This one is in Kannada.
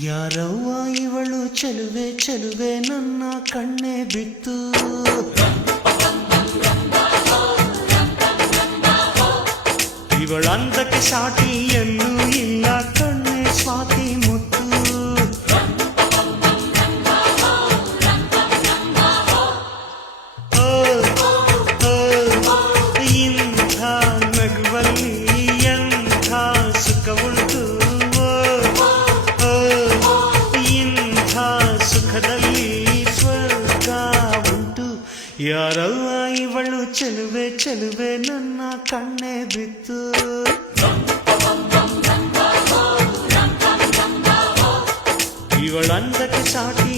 ಯಾರವ್ವ ಇವಳು ಚೆಲುವೆ ಚೆಲುವೆ ನನ್ನ ಕಣ್ಣೆ ಬಿತ್ತು. ಇವಳಂದಕ್ಕೆ ಸಾಟಿಯಲ್ಲೂ ಇಲ್ಲ ಕಣ್ಣೆ ಸ್ವಾತಿ ಮುತ್ತು. ಇಂಥ ನಗುವಲ್ಲಿ ಎಂಥ ಸುಖವುಂಟು, ಇಂಥ ಸುಖದಲ್ಲಿ ಸ್ವರ್ಗ ಉಂಟು. ಯಾರವ್ವ ಇವಳು ಚೆಲುವೆ ಚೆಲುವೆ ನನ್ನ ಕಣ್ಣೆ ಬಿತ್ತು. ಇವಳಂದಕ್ಕೆ ಸಾಟಿ